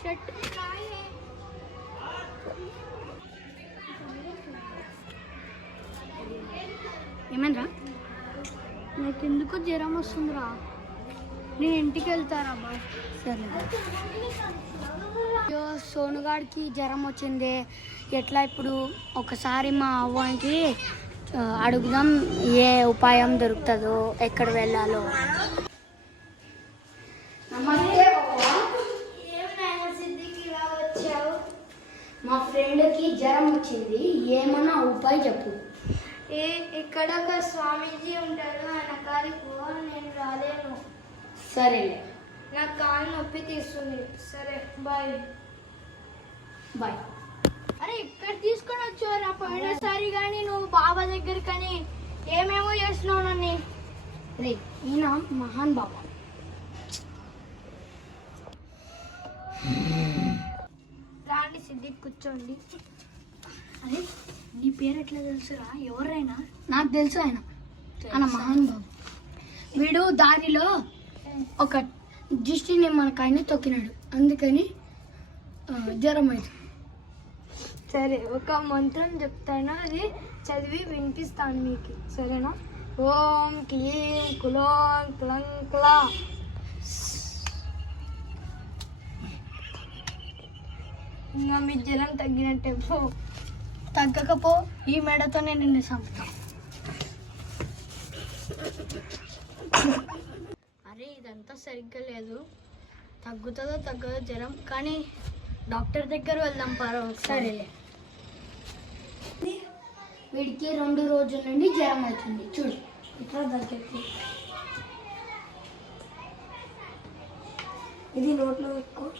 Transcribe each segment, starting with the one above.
Shirt ఏమైందిరా? నాకు ఎందుకు జ్వరం వస్తుందిరా. నేను ఇంటికి వెళ్తారా బా? సరే. అయ్యో సోనుగాడికి జ్వరం వచ్చింది ఎట్లా ఇప్పుడు? ఒకసారి మా అవ్వానికి అడుగుదాం ఏ ఉపాయం దొరుకుతుందో, ఎక్కడ వెళ్ళాలో. మా ఫ్రెండ్కి జ్వరం వచ్చింది, ఏమన్నా ఉపాయం చెప్పు. ఇక్కడ ఒక స్వామీజీ ఉంటారు, ఆయన కాడికి పో, నేను రాలేను. సరేలే. నాకు కాలు నొప్పి తీస్తుంది. సరే బాయ్. బాయ్. అరే ఇక్కడ తీసుకొని వచ్చారా పోయినసారి కానీ నువ్వు బాబా దగ్గర కానీ ఏమేమో చేస్తున్నావు నన్ను. రే ఈయన మహాన్ బాబా. రాండి సిద్ధికి కూర్చోండి. అరే నీ పేరు ఎట్లా తెలుసురా? ఎవరైనా? నాకు తెలుసు ఆయన మహాన్ బాబు. వీడు దారిలో ఒక దిష్టిని మనకు ఆయన తొక్కినాడు, అందుకని జ్వరం అవుతుంది. సరే ఒక మంత్రం చెప్తాను, అది చదివి వినిపిస్తాను మీకు, సరేనా? ఓం క్లీం కులోం క్లం క్లా. ఇంకా మీ జ్వరం తగ్గినట్టే పో. తగ్గకపో ఈ మెడతోనే నిన్ను చంపుతా. అరే ఇదంతా సరిగ్గా లేదు. తగ్గుతుందో తగ్గదో జ్వరం, కానీ డాక్టర్ దగ్గర వెళ్దాం పరో. సరేలే. వీడికి 2 రోజుల నుండి జ్వరం అవుతుంది. చూడు ఇట్లా దగ్గరికి. ఇది నోట్లో ఎక్కువ.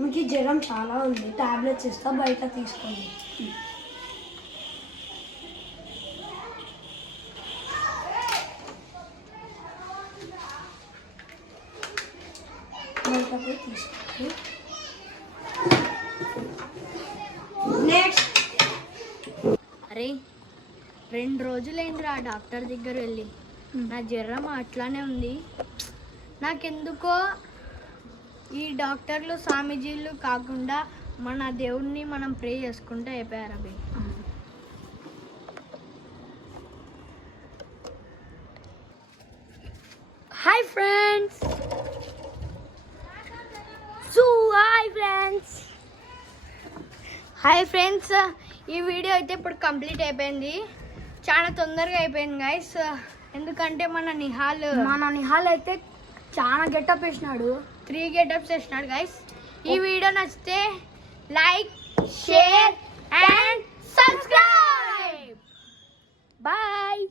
మీకు జ్వరం చాలా ఉంది, టాబ్లెట్స్ ఇస్తా, బయట తీసుకోండి. బయట పోయి తీసుకోండి. నెక్స్ట్. అరే 2 రోజులైందిరా డాక్టర్ దగ్గర వెళ్ళి. నా జ్వరం అట్లానే ఉంది. నాకెందుకో ఈ డాక్టర్లు స్వామీజీలు కాకుండా మన దేవుణ్ణి మనం ప్రే చేసుకుంటే అయిపోయారు అవి. Hi friends. హాయ్ ఫ్రెండ్స్, ఈ వీడియో అయితే ఇప్పుడు కంప్లీట్ అయిపోయింది. చాలా తొందరగా అయిపోయింది గైస్, ఎందుకంటే మన నిహాల్ అయితే చాలా గెటప్ వేసినాడు. 3 గెటప్స్ వేసినాడు గైస్. ఈ వీడియో నచ్చితే like, share and subscribe. Bye.